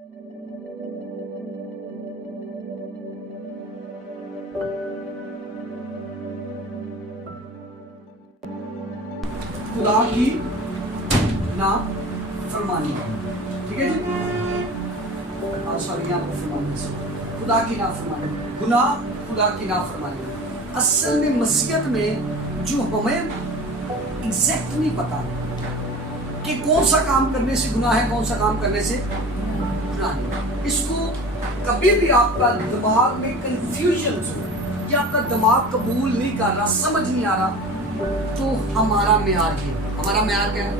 खुदा की ना फरमानी, ठीक है जी। सॉरी, यहाँ पर फरमानी, खुदा की ना फरमानी, गुनाह खुदा की ना फरमानी। असल में मसीहत में जो हमें एग्जैक्ट नहीं पता कि कौन सा काम करने से गुनाह है, कौन सा काम करने से गुनाह नहीं, इसको कभी भी आपका दिमाग में कंफ्यूजन या आपका दिमाग कबूल नहीं कर रहा, समझ नहीं आ रहा, तो हमारा म्यार क्या है?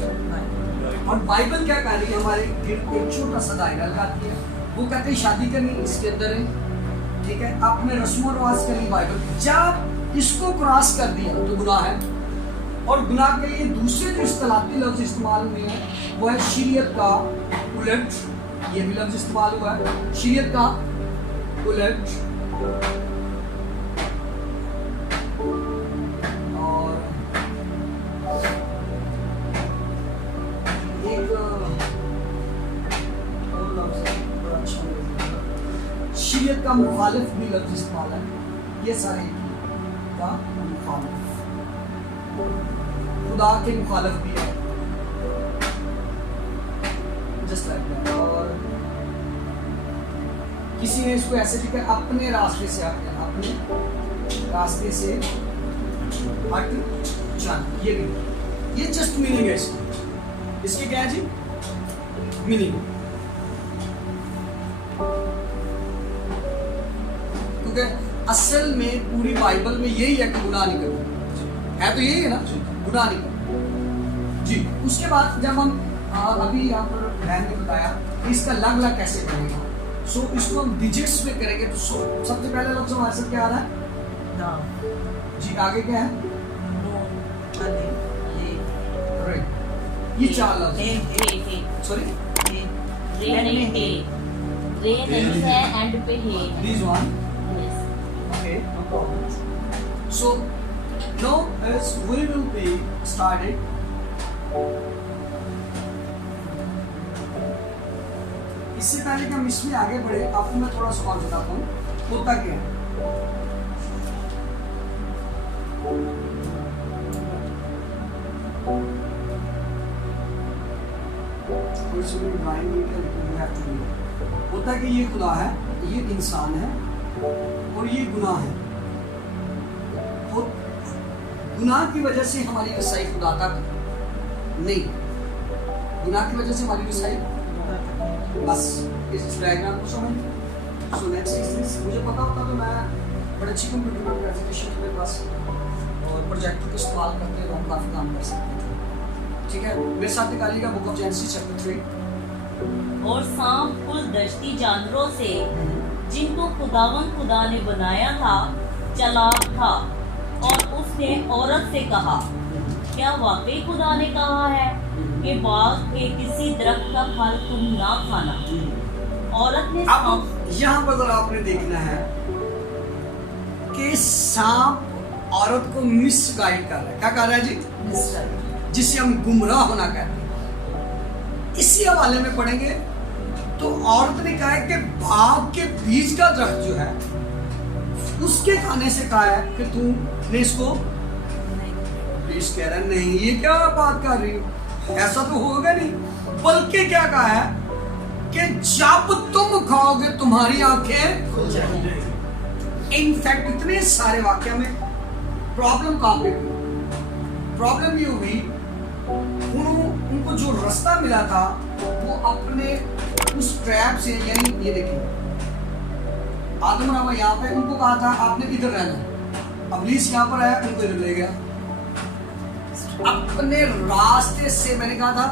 और बाइबल क्या कह रही है? हमारे एक छोटा सा दायरा लगाती है। वो कहते हैं शादी करनी इसके अंदर है, ठीक है, आपने रस्म रिवाज करनी बाइबल, जब इसको क्रॉस कर दिया तो गुनाह है। और गुनाह के लिए दूसरे जो इस्तिलाही लफ्ज इस्तेमाल हुए हैं वो है शरीयत का उलट, ये भी लफ्ज इस्तेमाल हुआ है, शरीयत का उलट। शरीयत का मुखालिफ भी लफ्ज इस्तेमाल है, ये सारे का मुखालिफ, खुदा के मुखालिफ भी है, जस्ट लाइक दैट। और किसी ने इसको ऐसे लिखा, अपने रास्ते से हट जाना, अपने रास्ते से हट जाना, ये जस्ट मीनिंग है इसके क्या है जी? मीनिंग। क्योंकि असल में पूरी बाइबल में यही है कि गुनाह नहीं करना है, तो यही है ना, गुनाह नहीं करना जी। उसके बाद जब हम अभी यहाँ पर बहन ने बताया कि इसका लग लग कैसे करेगा, सो इसको हम डिजिट्स में करेंगे, तो सबसे पहले लफ्ज हमारे साथ क्या आ रहा है? जी। आगे क्या है? ये चार लफ्ज, सॉरी, रे नहीं है एंड पे है, this one, okay, no problem. So now as we will be started, इससे पहले कि हम इसमें आगे बढ़े, आपको मैं थोड़ा सवाल बताता हूँ, होता क्या है? होता कि ये खुदा है, ये इंसान है और ये गुनाह है। और गुनाह की वजह से हमारी रसाई खुदा तक नहीं, गुनाह की वजह से हमारी रसाई बस इस डायग्राम को समझ। सो नेक्स्ट इज दिस, मुझे पता होता तो मैं बड़े अच्छी कंप्यूटर पर प्रेजेंटेशन मेरे पास और प्रोजेक्टर को इस्तेमाल करते हुए हम काफ़ी काम कर सकते थे, ठीक है। मेरे साथ निकालिएगा बुक ऑफ जेनेसिस चैप्टर 3। और सांप कुल दश्ती जानवरों से जिनको खुदा ने बनाया था चालाक था, और उसने औरत से कहा, क्या वाकई खुदा ने कहा है कि बाग के किसी दरख्त का फल तुम ना खाना? औरत ने यहाँ पर जरा आपने देखना है कि सांप औरत को मिसगाइड कर रहा है। क्या कर रहा है जी? मिसगाइड, जिसे हम गुमराह होना कहते हैं। इसी हवाले में पढ़ेंगे तो औरत ने कहा है कि बाग के बीज का दरख्त जो है उसके खाने से कहा है कि तूने इसको प्लीज कह रहा है नहीं, ये क्या बात कर रही हो, ऐसा तो होगा नहीं, बल्कि क्या कहा है कि जब तुम खाओगे तुम्हारी आंखें खुल जाएंगी। इनफैक्ट इतने सारे वाक्य में प्रॉब्लम कहां पे हुई? प्रॉब्लम ये हुई उनको जो रास्ता मिला था वो अपने उस ट्रैप से, यानी ये देखिए आदम और हवा यहाँ पे, उनको कहा था आपने इधर रहना, इब्लीस यहाँ पर आया, उनको इधर ले गया अपने रास्ते से। मैंने कहा था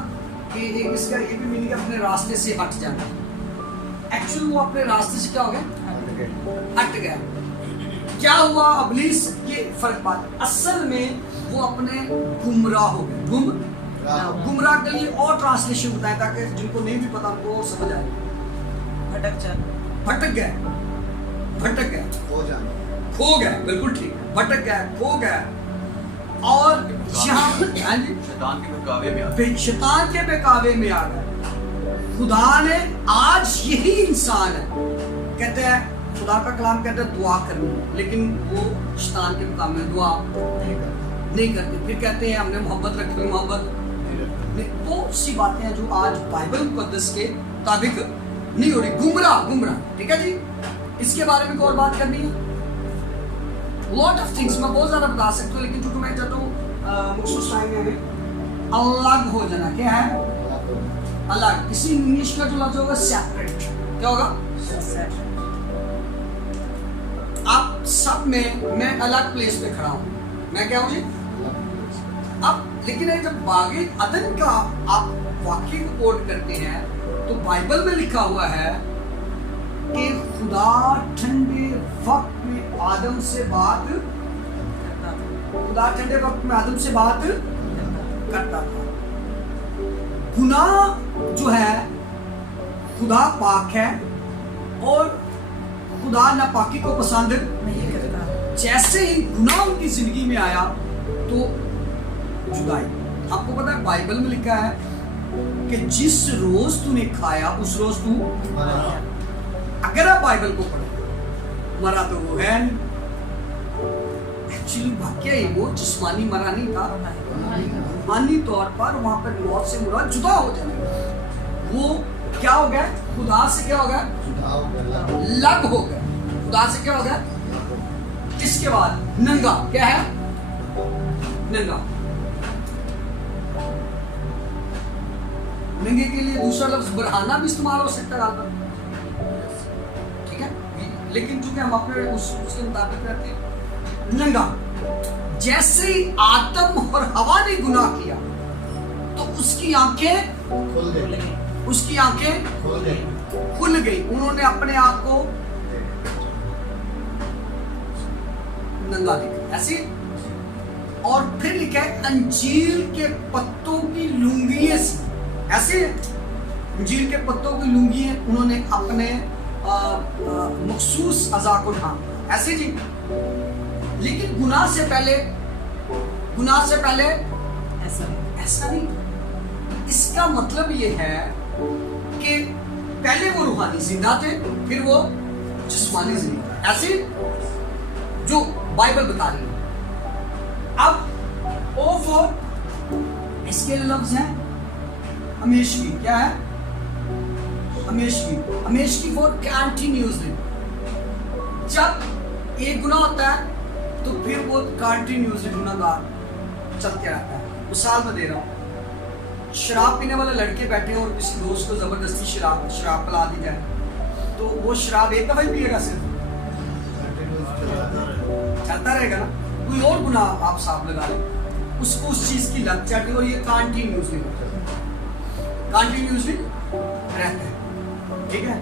कि इसका ये भी मीनिंग है अपने रास्ते से हट जाना। एक्चुअली वो अपने रास्ते से क्या हो गया? हट गया। क्या हुआ? इब्लीस, ये फर्क बात, असल में वो अपने गुमराह हो गए। गुमराह के लिए और ट्रांसलेशन बताया ताकि जिनको नहीं भी पता उनको और समझ आए। भटक गए, खो गए, बिल्कुल ठीक, भटक गए, खो गए। और यहाँ शैतान के बहकावे में आ गए। खुदा ने आज यही इंसान है, कहते हैं खुदा का कलाम कहता है दुआ करनी, लेकिन वो शैतान के मुकाम में दुआ नहीं करते। फिर कहते हैं हमने मोहब्बत रखी, मोहब्बत नहीं। बहुत सी बातें हैं जो आज बाइबल मुकद्दस के मुताबिक नहीं हो रही, गुमराह। ठीक है जी, इसके बारे में और बात करनी है। लॉट ऑफ थिंग्स मैं बहुत ज्यादा बता सकता हूँ, लेकिन चूंकि मैं चाहता हूँ मखसूस टाइम में हमें अलग हो जाना। क्या है अलग? इसी इंग्लिश का जो लफ्ज होगा सेपरेट, क्या होगा? आप सब में मैं अलग प्लेस पे खड़ा हूँ, मैं क्या हूँ जी? अब लेकिन जब बागे अदन का आप वाक्य को कोट करते हैं तो बाइबल में लिखा हुआ है कि खुदा ठंडे वक्त में आदम से बात करता था। खुदा ठंडे वक्त में आदम से बात करता था। गुनाह जो है, खुदा पाक है और खुदा नापाकी को पसंद नहीं करता। जैसे ही गुनाह उनकी जिंदगी में आया तो जुदाई। आपको पता है बाइबल में लिखा है कि जिस रोज तूने खाया उस रोज तू मरा। अगर आप बाइबल को पढ़े, मरा तो वो है एक्चुअली वाकया ही वो जिस्मानी मरा नहीं था, रूहानी तौर पर वहां पर मौत से मुराद जुदा हो जाना। वो क्या हो गया? खुदा से क्या हो गया? लग हो गया। खुदा से क्या हो गया? इसके बाद नंगा। क्या है? नंगा। नंगे के लिए दूसरा लफ्ज बरहाना भी इस्तेमाल हो सकता है, ठीक है, लेकिन चूंकि हम अपने उसके मुताबिक रहते हैं। नंगा। जैसे ही आदम और हवा ने गुनाह किया तो उसकी आंखें खुल गई। उन्होंने अपने आप को नंगा देखा ऐसे। और फिर लिखा है अंजीर के पत्तों की लुंगियां सी, ऐसे अंजीर के पत्तों की लुंगियां उन्होंने अपने मखसूस अज़ा को ढांका, ऐसे जी। लेकिन गुनाह से पहले ऐसा नहीं। इसका मतलब ये है कि पहले वो रूहानी जिंदा थे, फिर वो जिस्मानी जिंदा, ऐसे जो बाइबल बता रही है। अब ओ फॉर इसके लफ्ज हैं हमेशगी। क्या है? हमेशगी फॉर कंटिन्यूअसली। जब एक गुनाह होता है तो फिर वो कंटिन्यूअसली गुनाहगार चलते रहता है। मिसाल मैं दे रहा हूँ, शराब पीने वाले लड़के बैठे हैं और किसी दोस्त को जबरदस्ती शराब पिला दी जाए तो वो शराब एक दफा ही पिएगा, सिर्फ चलता रहेगा ना। कोई और गुनाह आप साफ लगा लें, उसको उस चीज की लत चढ़ी और ये कंटिन्यूअसली रहता है, ठीक है।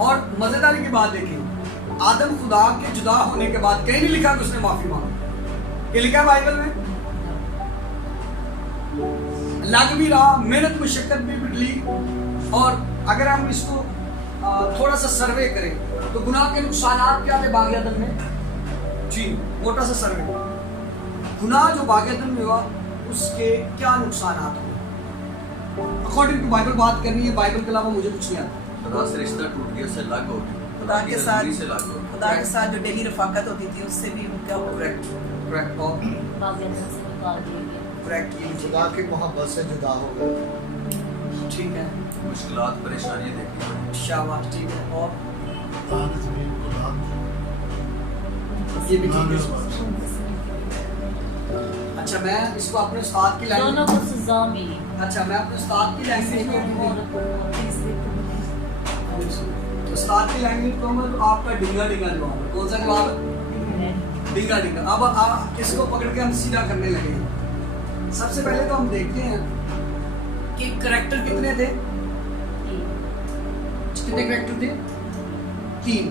और मजेदारी की बात देखिए, आदम खुदा के जुदा होने के बाद कहीं नहीं लिखा कि उसने माफी मांगी। ये लिखा है बाइबल में। लग भी रहा, मेहनत मुशक्कत भी ली। और अगर हम इसको थोड़ा सा सर्वे करें तो गुनाह के नुकसान क्या थे बाग़ अदन में जी? मोटा सा सर्वे, गुनाह जो बाग़ अदन में हुआ उसके क्या नुकसान हुए अकॉर्डिंग टू बाइबल बात करनी है। बाइबल के अलावा मुझे कुछ नहीं आता। खुदा से रिश्ता टूट गया, उससे अलग हो गया। खुदा के साथ से अलग हो गया। खुदा के साथ जो डेली रफाकत होती थी उससे भी उनका करेक्ट और बागेदान से निकाल दिया गया। करेक्ट खुदा की मोहब्बत से जुदा हो गए। ठीक है, मुश्किलात परेशानियां देखनी पड़ी। शाबाश, ठीक है। और ये भी ठीक है। अच्छा, मैं इसको अपने उस्ताद की दोनों लैंग्वेज को सजा मिली। अच्छा मैं अपने उस्ताद की लैंग्वेज तो उस्ताद की लैंग्वेज कहूँगा तो आपका डिंगा जवाब है। कौन सा जवाब है? डिंगा। अब इसको पकड़ के हम सीधा करने लगे। सबसे पहले तो हम देखते हैं कि करैक्टर कितने थे। कितने करैक्टर थे? तीन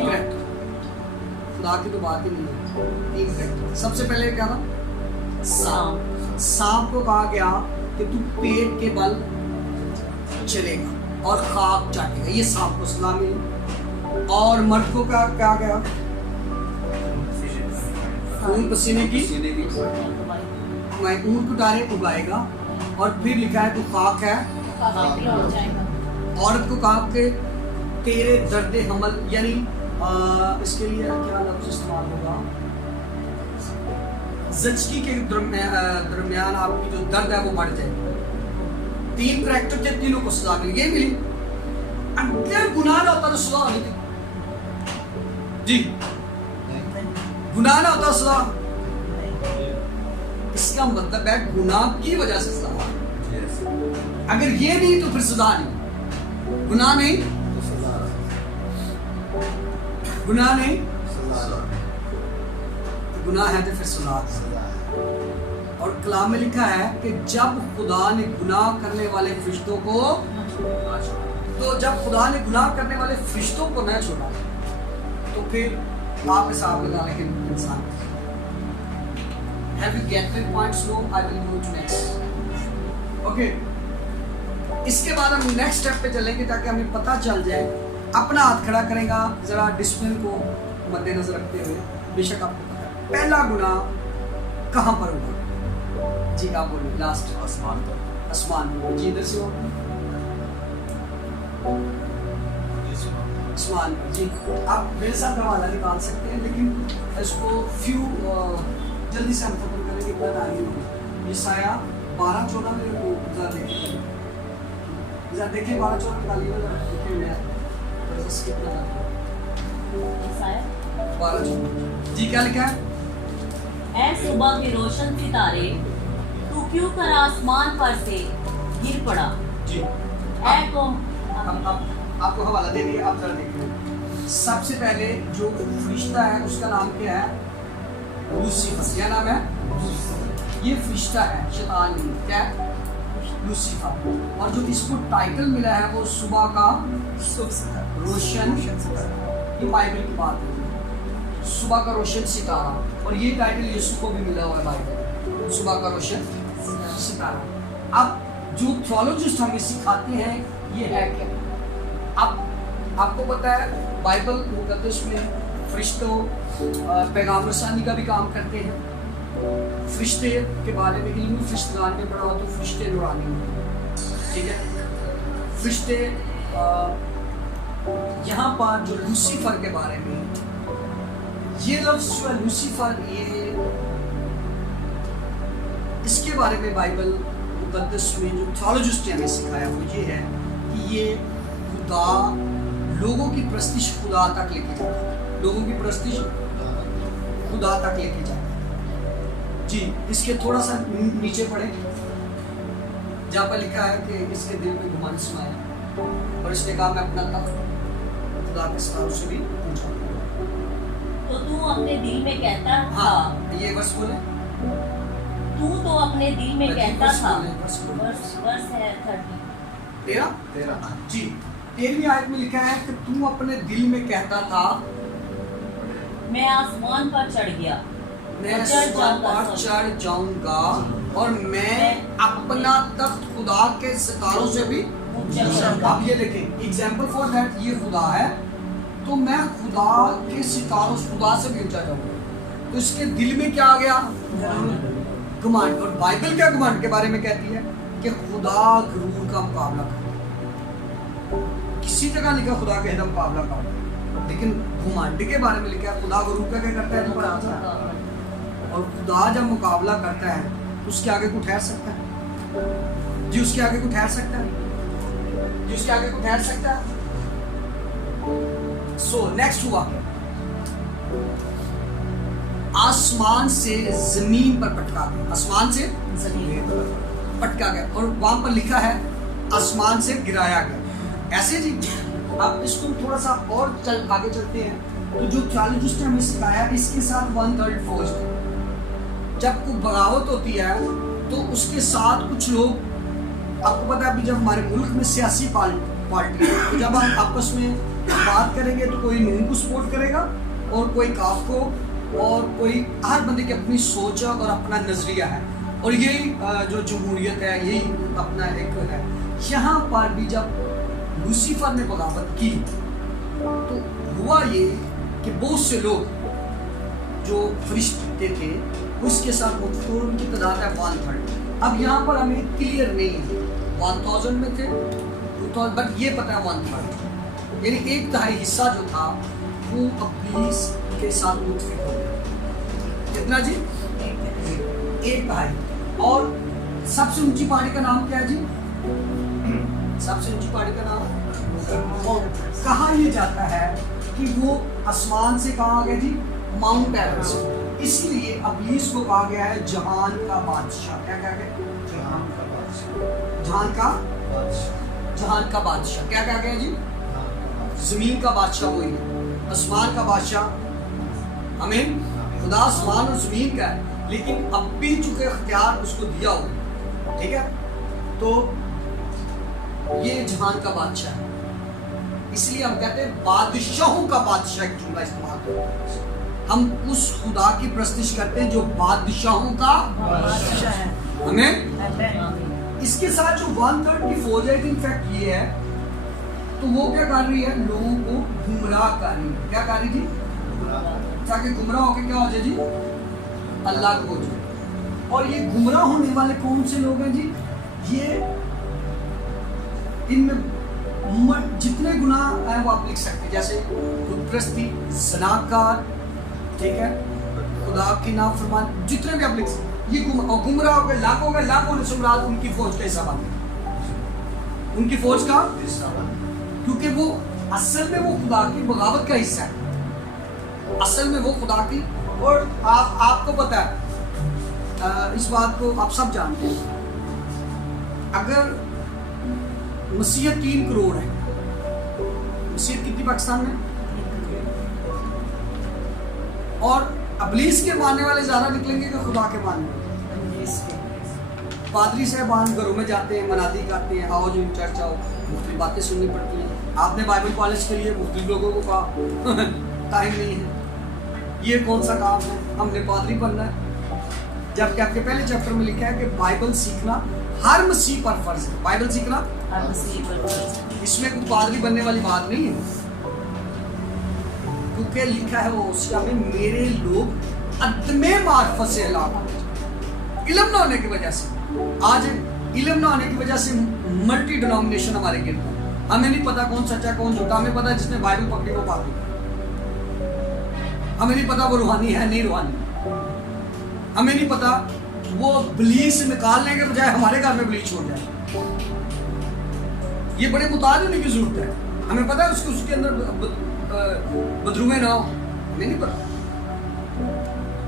करैक्टर। खुदा की तो बात ही नहीं है। 3 करैक्टर। सबसे पहले क्या था? सांप को कहा गया कि तू पेट के बल चलेगा और खाक चाटेगा, ये सांप को सलाह मिली। और मर्द को क्या गया? खून पसीने की मैं ऊंट उतारे उगाएगा। और फिर लिखा है तू खाक है औरत को कहा कि तेरे दर्द हमल, यानी इसके लिए क्या लफ्ज इस्तेमाल होगा, ज़चकी के दरमियान आपकी जो दर्द है वो बढ़ जाए। 3 करैक्टर थे, तीनों को सजा मिली, ये मिली। अगर गुनाह ना होता तो सजा होनी थी जी, गुनाह ना होता सजा। इसका मतलब है गुनाह की वजह से सजा। अगर ये नहीं तो फिर सजा नहीं, गुनाह नहीं, गुनाह नहीं, गुनाह है तो फिर सजा। और कलाम में लिखा है कि जब खुदा ने गुनाह करने वाले फरिश्तों को, तो जब खुदा ने गुनाह करने वाले फरिश्तों को न छोड़ा तो फिर आप हिसाब लगा लें इंसान। Have you get the points? No, I will go to next. Okay. इसके बाद हम नेक्स्ट स्टेप पे चलेंगे ताकि हमें पता चल जाए। अपना हाथ खड़ा करेगा जरा डिसिप्लिन को मद्देनजर रखते हुए। बेशक आपको पता है पहला गुनाह कहाँ पर होगा जी, आप बोलिए लास्ट। आसमान पर। आसमान पर जी, इधर से हो आसमान पर जी। आप मेरे साथ हवाला निकाल सकते हैं, लेकिन इसको जल्दी से हम खत्म करेंगे, इतना टाइम नहीं होगा। यशाया 12-14 मेरे को जरा देखिए, जरा देखिए 12-14 निकालिए, जरा देखिए मैं थोड़ा सा स्किप कर रहा हूं। 12-14 जी, क्या लिखा है? ऐ सुबह के रोशन सितारे, तू क्यों कर आसमान पर से गिर पड़ा। जी, ऐ कौम, अब आपको हवाला दे दिया, आप जरा देखिए। सबसे पहले जो फरिश्ता है उसका नाम क्या है? लूसीफर। क्या नाम है? ये फरिश्ता है, शैतान नहीं, क्या है? लूसीफर। और जो इसको टाइटल मिला है वो सुबह का रोशन, ये बाइबल की बात है, सुबह का रोशन सितारा। और ये टाइटल यीशु को भी मिला हुआ है बाइबल, सुबह का रोशन सितारा। अब जो थियोलॉजिस्ट हमें सिखाते हैं ये है क्या? अब आपको पता है बाइबल मुकद्दस में फरिश्तों पैगाम रसानी का भी काम करते हैं। फरिश्ते के बारे में इल्म फरिश्तगान में पढ़ा हो तो फरिश्ते नूरानी, ठीक है। फरिश्ते यहाँ पर जो लूसीफर के बारे में, ये लफ्ज़ जो है लूसीफर, ये इसके बारे में बाइबल मुकद्दस में जो थियोलॉजिस्ट ने हमें सिखाया वो ये है कि ये खुदा, लोगों की प्रस्तिश खुदा तक लेके जाता है, लोगों की प्रस्तिश खुदा तक लेके जाता है जी। इसके थोड़ा सा नीचे पढ़े जहाँ पर लिखा है कि इसके दिल में घुमंड समाया और इसने कहा मैं अपना तख्त खुदा के सितारों से भी ऊंचा। तो तू अपने दिल में कहता था, हाँ, ये वर्ष बोले, तू तो अपने दिल में कहता था। वर्ष बोले। वर्ष है 30। 13 जी। 13वीं आयत में लिखा है कि तू अपने दिल में कहता था मैं आसमान पर चढ़ गया, मैं आसमान पर चढ़ जाऊंगा और मैं अपना तख्त खुदा के सितारों से भी ऊंचा। आप ये देखें, एग्जाम्पल फॉर दैट, ये खुदा है तो मैं खुदा के सितारों, खुदा से भी ऊंचा जाऊंगा। तो इसके दिल में क्या आ गया? घमंड। और बाइबल क्या घमंड के बारे में कहती है कि खुदा गुरूर का मुकाबला करता है। किसी जगह लिखा खुदा के मुकाबला करता है, लेकिन घमंड के बारे में लिखा है खुदा गुरूर का क्या करता है? और खुदा जब मुकाबला करता है तो उसके आगे को ठहर सकता है जी, उसके आगे को ठहर सकता है जी, उसके आगे को ठहर सकता है। सो नेक्स्ट हुआ आसमान से जमीन पर पटका गया, आसमान से जमीन पर पटका गया और वहां पर लिखा है आसमान से गिराया गया, ऐसे जी। अब इसको थोड़ा सा और आगे चलते हैं तो जो थियोलॉजिस्ट ने हमें सिखाया इसके साथ 1/3 फौज थी। जब कोई बगावत होती है तो उसके साथ कुछ लोग, आपको पता है अभी जब हमारे मुल्क में सियासी पार्टी तो जब हम आपस में बात करेंगे तो कोई नून को सपोर्ट करेगा और कोई काफ को, और कोई, हर बंदे की अपनी सोच और अपना नजरिया है, और यही जो जमहूरियत है यही अपना एक है। यहाँ पर भी जब लूसीफर ने बगावत की तो हुआ ये कि बहुत से लोग जो फरिश्ते थे उसके साथ मुतफिर, उनकी तादाद है 1/3। अब यहाँ पर हमें क्लियर नहीं है 1000 में थे, तो बट ये पता है 1/3, यानी 1/3 हिस्सा जो था वो इब्लीस के साथ मुतफिक हो गया। कितना जी? 1/3। और सबसे ऊंची पहाड़ी का नाम क्या है जी? सबसे ऊंची पहाड़ी का नाम कहा ये जाता है कि वो आसमान से कहाँ आ गया जी? Mount Everest. इसलिए इब्लीस को कहा गया है जहान का बादशाह। क्या कहा गया? जहान का बादशाह। जहान का बादशाह। जहान का बादशाह। क्या कहा गया जी? जहान का बादशाह। जमीन का बादशाह वही है, आसमान का बादशाह। आमीन। खुदा आसमान और जमीन का है, लेकिन अब भी चूंकि इख्तियार उसको दिया हुआ, ठीक है, तो ये जहान का बादशाह है। इसलिए हम कहते हैं बादशाहों का बादशाह एक जुमला इस्तेमाल करते हैं। हम उस खुदा की प्रस्तिश करते हैं जो बादशाहों का बादशाह है। हमें आमीन। इसके साथ जो 1/3 की फौज है, इनफैक्ट ये है, तो वो क्या कर रही है? लोगों को गुमराह कर रही है। क्या कर रही थी? ताकि गुमराह होकर क्या हो जाए जी? अल्लाह को हो जाए। और ये गुमराह होने वाले कौन से लोग हैं जी? ये इनमें जितने गुनाह हैं वो आप लिख सकते हैं, जैसे खुदप्रस्ती, ज़नाकार, ठीक है, खुदा की नाफरमानी, जितने भी आप लिख सकते हैं। ये गुमराह हो गए, लाखों ने सुमरात उनकी फौज का हिस्सा बन, उनकी फौज का, क्योंकि वो असल में वो खुदा की बगावत का हिस्सा है। असल में वो खुदा की, और आपको पता है इस बात को आप सब जानते हैं। अगर मसीहत 3 करोड़ है, मसीहत कितनी पाकिस्तान में? और इब्लीस के मानने वाले ज्यादा निकलेंगे कि खुदा के मानने वाले? पादरी साहबान घरों में जाते हैं, मनादी करते हैं, आओ जो चर्च आओ, मुख्तलिफ बातें सुननी पड़ती हैं। आपने बाइबल कॉलेज के लिए मुख्तलिफ लोगों को कहा टाइम नहीं है, ये कौन सा काम है, हमने पादरी बनना है। जबकि आपके पहले चैप्टर में लिखा है कि बाइबल सीखना हर मसीह पर फर्ज है। बाइबल सीखना हर मसीह पर फर्ज है। इसमें कोई पादरी बनने वाली बात नहीं है, क्योंकि लिखा है वो ओसिया में, मेरे लोग अदमे मार्फत से हलाक हो गए। इल्म ना होने की वजह से, आज इल्म ना होने की वजह से मल्टी डिनोमिनेशन हमारे गिरद है। हमें नहीं पता कौन सच्चा कौन झूठा। हमें पता है जिसने बाइबल पकड़ी वो पागल, हमें नहीं पता वो रूहानी है नहीं रूहानी, हमें नहीं पता वो ब्लीच निकालने के बजाय हमारे घर में ब्लीच हो जाए। ये बड़े मुताद होने की जरूरत है। हमें पता है उसके अंदर बदरुए ना हो, हमें नहीं पता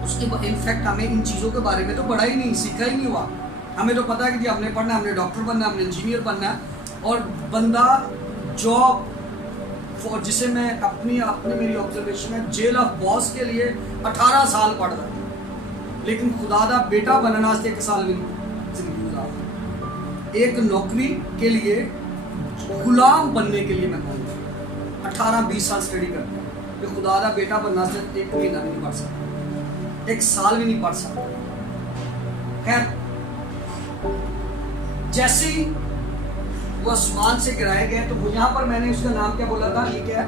उसके। इनफैक्ट हमें इन चीज़ों के बारे में तो पढ़ा ही नहीं, सीखा ही नहीं हुआ। हमें तो पता है कि जी हमने पढ़ना है, हमने डॉक्टर बनना है, हमने इंजीनियर बनना है। और बंदा जॉब फॉर, जिसे मैं अपनी मेरी ऑब्जर्वेशन है, जेल ऑफ बॉस के लिए 18 साल पढ़ रहा, लेकिन खुदा दा बेटा बनना से 1 साल भी जिंदगी गुजार। एक नौकरी के लिए, गुलाम बनने के लिए मैं कहूँगा 18-20 साल स्टडी करते हैं। कि खुदा दा बेटा बनना से 1 महीना भी नहीं पढ़ सकता, 1 साल भी नहीं पढ़ सकता। खैर, जैसे ही वो आसमान से गिराए गए, तो वो यहाँ पर मैंने उसका नाम क्या बोला था? ये क्या है?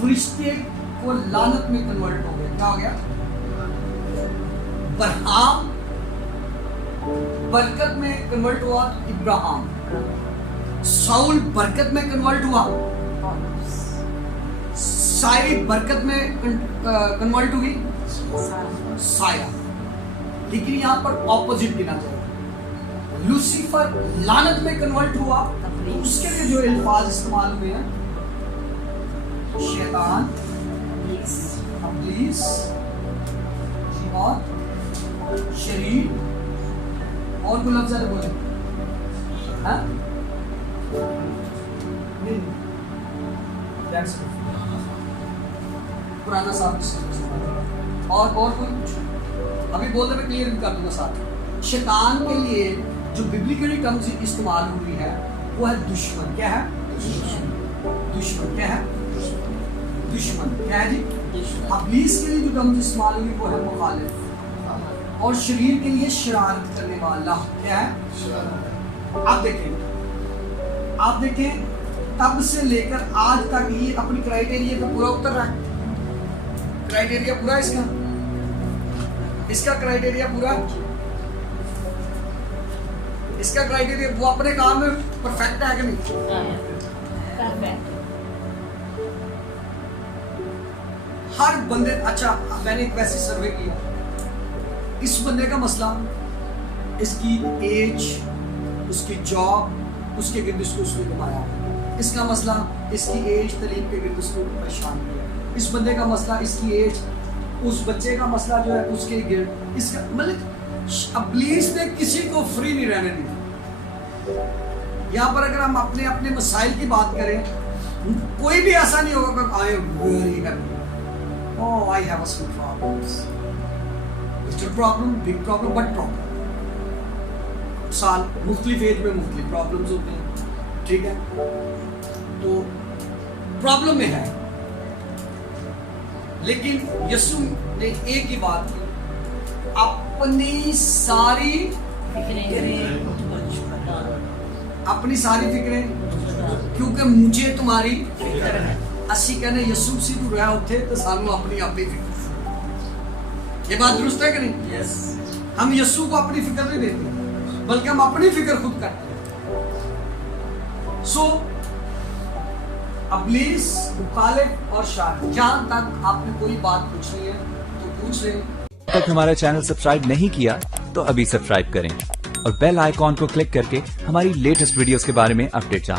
फरिश्ते को लानत में कन्वर्ट हो गया। क्या हो गया? बरहाम बरकत में कन्वर्ट हुआ, इब्राहिम। साउल बरकत में कन्वर्ट हुआ, साई बरकत में कन्वर्ट हुई, साया। लेकिन यहाँ पर ऑपोजिट गिना जाएगा। लूसीफर लानत में कन्वर्ट हुआ, तो उसके लिए जो अल्फाज इस्तेमाल हुए हैं, शैतान, इब्लीस और शरीर, और कोई लफ्ज़ है बोले? हाँ? नहीं, that's it. पुराना साथ और कोई अभी बोलते मैं क्लियर भी कर दूंगा साथ। शैतान के लिए जो बिब्लिकली टर्म्स इस्तेमाल हुई है वो है दुश्मन। क्या है? दुश्मन। क्या है? दुश्मन। क्या है जी? इब्लीस के लिए जो टर्म्स इस्तेमाल हुई वो है मुखालिफ। और शरीर के लिए शरारत करने वाला। क्या है? आप देखें तब से लेकर आज तक ये अपनी क्राइटेरिया पे पूरा उतर रहा है। क्राइटेरिया पूरा इसका क्राइटेरिया पूरा। इसका क्राइटेरिया, वो अपने काम में परफेक्ट है कि नहीं? परफेक्ट। हर बंदे, अच्छा मैंने एक वैसी सर्वे किया, इस बंदे का मसला इसकी एज, उसकी जॉब, उसके गिर्द उसको उसने घुमाया। इसका मसला इसकी एज, तलीम के गिर्द उसको परेशान किया। इस बंदे का मसला इसकी एज, उस बच्चे का मसला जो है उसके गिर्द, इसका मतलब इब्लीस ने किसी को फ्री नहीं रहने दिया। यहाँ पर अगर हम अपने अपने मसाइल की बात करें, कोई भी ऐसा नहीं होगा कि I am very happy, oh I have some problems, little problem, big problem, but problem। साल मुख्तलिफ एज में मुख्तलिफ प्रॉब्लम्स होते हैं, ठीक है? तो प्रॉब्लम में है, लेकिन यीशु ने एक ही बात की, अपनी सारी अपनी सारी फिक्रें, क्योंकि मुझे तुम्हारी फिक्र है। असी कहने यीशु सी तू रहा उठे तो सानू अपनी अपनी फिक्र। ये बात दुरुस्त है कि नहीं? यस। हम यीशु को अपनी फिक्र नहीं देते, बल्कि हम अपनी फिक्र खुद करते हैं। सो इब्लीस, मुखालिफ और शार, जहां तक आपने कोई बात पूछनी है तो पूछ लें। तक हमारा चैनल सब्सक्राइब नहीं किया तो अभी सब्सक्राइब करें और बेल आइकॉन को क्लिक करके हमारी लेटेस्ट वीडियोस के बारे में अपडेट जानें।